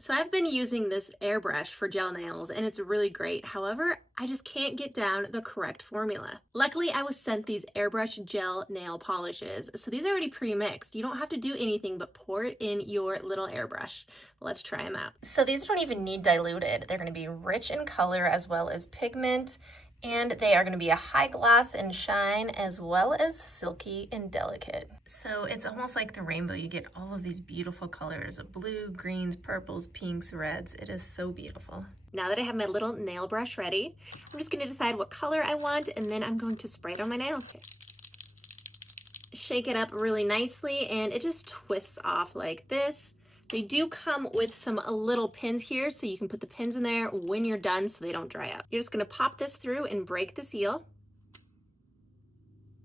So I've been using this airbrush for gel nails and it's really great. However, I just can't get down the correct formula. Luckily, I was sent these airbrush gel nail polishes. So these are already pre-mixed. You don't have to do anything but pour it in your little airbrush. Let's try them out. So these don't even need diluted. They're going to be rich in color as well as pigment. And they are going to be a high gloss and shine as well as silky and delicate. So it's almost like the rainbow. You get all of these beautiful colors of blue, greens, purples, pinks, reds. It is so beautiful. Now that I have my little nail brush ready, I'm just going to decide what color I want and then I'm going to spray it on my nails. Shake it up really nicely and it just twists off like this. They do come with some little pins here, so you can put the pins in there when you're done so they don't dry up. You're just gonna pop this through and break the seal.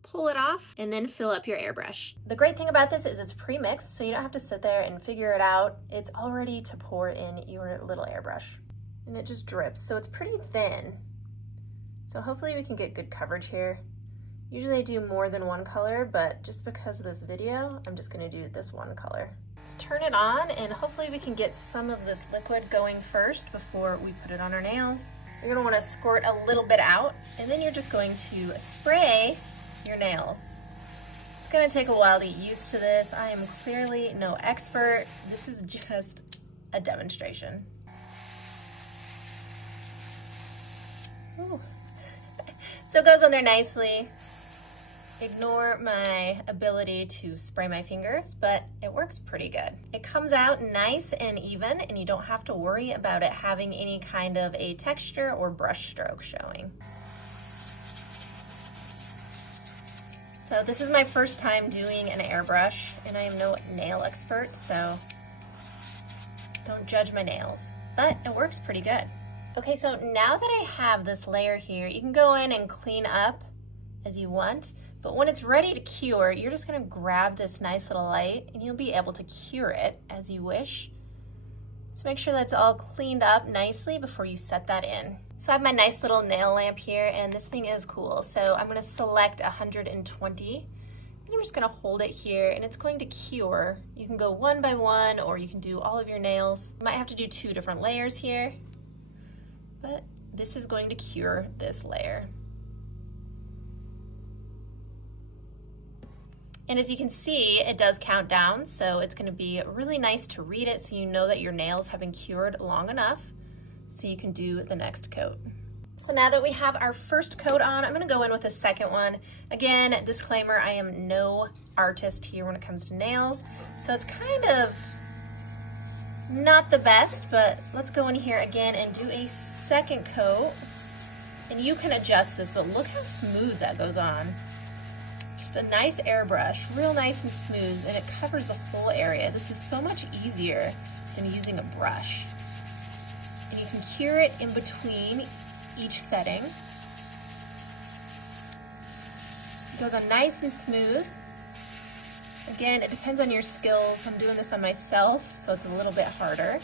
Pull it off and then fill up your airbrush. The great thing about this is it's pre-mixed, so you don't have to sit there and figure it out. It's all ready to pour in your little airbrush. And it just drips, so it's pretty thin. So hopefully we can get good coverage here. Usually I do more than one color, but just because of this video, I'm just gonna do this one color. Let's turn it on and hopefully we can get some of this liquid going first before we put it on our nails. You're gonna wanna squirt a little bit out and then you're just going to spray your nails. It's gonna take a while to get used to this. I am clearly no expert. This is just a demonstration. Ooh. So it goes on there nicely. Ignore my ability to spray my fingers, but it works pretty good. It comes out nice and even, and you don't have to worry about it having any kind of a texture or brush stroke showing. So this is my first time doing an airbrush, and I am no nail expert, so don't judge my nails, but it works pretty good. Okay, so now that I have this layer here, you can go in and clean up as you want. But when it's ready to cure, you're just gonna grab this nice little light and you'll be able to cure it as you wish. So make sure that's all cleaned up nicely before you set that in. So I have my nice little nail lamp here and this thing is cool. So I'm gonna select 120 and I'm just gonna hold it here and it's going to cure. You can go one by one or you can do all of your nails. You might have to do 2 different layers here, but this is going to cure this layer. And as you can see, it does count down, so it's gonna be really nice to read it so you know that your nails have been cured long enough so you can do the next coat. So now that we have our first coat on, I'm gonna go in with a second one. Again, disclaimer, I am no artist here when it comes to nails, so it's kind of not the best, but let's go in here again and do a second coat. And you can adjust this, but look how smooth that goes on. Just a nice airbrush, real nice and smooth, and it covers the whole area. This is so much easier than using a brush. And you can cure it in between each setting. It goes on nice and smooth. Again, it depends on your skills. I'm doing this on myself, so it's a little bit harder.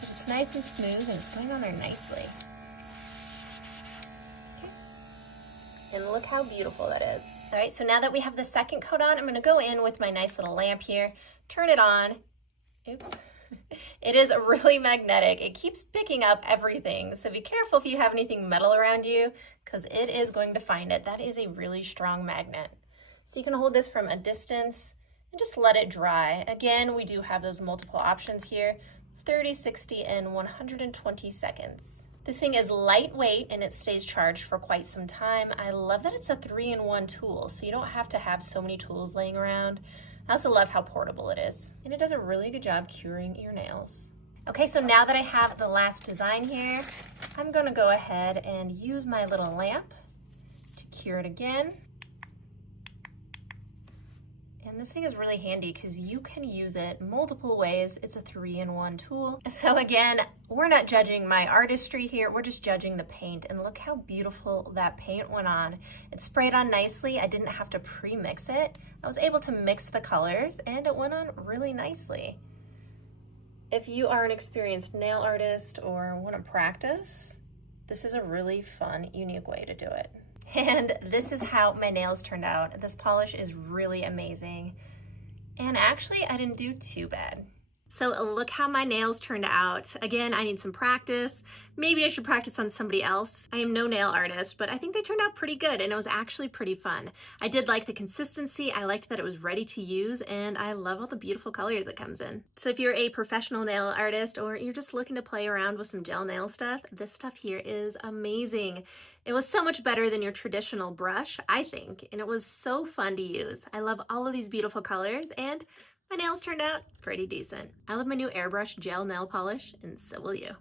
But it's nice and smooth, and it's going on there nicely. And look how beautiful that is. All right, so now that we have the second coat on, I'm gonna go in with my nice little lamp here, turn it on. Oops. It is really magnetic. It keeps picking up everything. So be careful if you have anything metal around you, because it is going to find it. That is a really strong magnet. So you can hold this from a distance and just let it dry. Again, we do have those multiple options here, 30, 60, and 120 seconds. This thing is lightweight and it stays charged for quite some time. I love that it's a 3-in-1 tool, so you don't have to have so many tools laying around. I also love how portable it is. And it does a really good job curing your nails. Okay, so now that I have the last design here, I'm gonna go ahead and use my little lamp to cure it again. And this thing is really handy because you can use it multiple ways. It's a 3-in-1 tool. So again, we're not judging my artistry here, we're just judging the paint. And look how beautiful that paint went on. It sprayed on nicely. I didn't have to pre-mix it. I was able to mix the colors and it went on really nicely. If you are an experienced nail artist or want to practice, this is a really fun, unique way to do it. And this is how my nails turned out. This polish is really amazing. And actually, I didn't do too bad. So look how my nails turned out. Again, I need some practice. Maybe I should practice on somebody else. I am no nail artist, but I think they turned out pretty good and it was actually pretty fun. I did like the consistency. I liked that it was ready to use and I love all the beautiful colors it comes in. So if you're a professional nail artist or you're just looking to play around with some gel nail stuff, this stuff here is amazing. It was so much better than your traditional brush, I think, and it was so fun to use. I love all of these beautiful colors and my nails turned out pretty decent. I love my new airbrush gel nail polish, and so will you.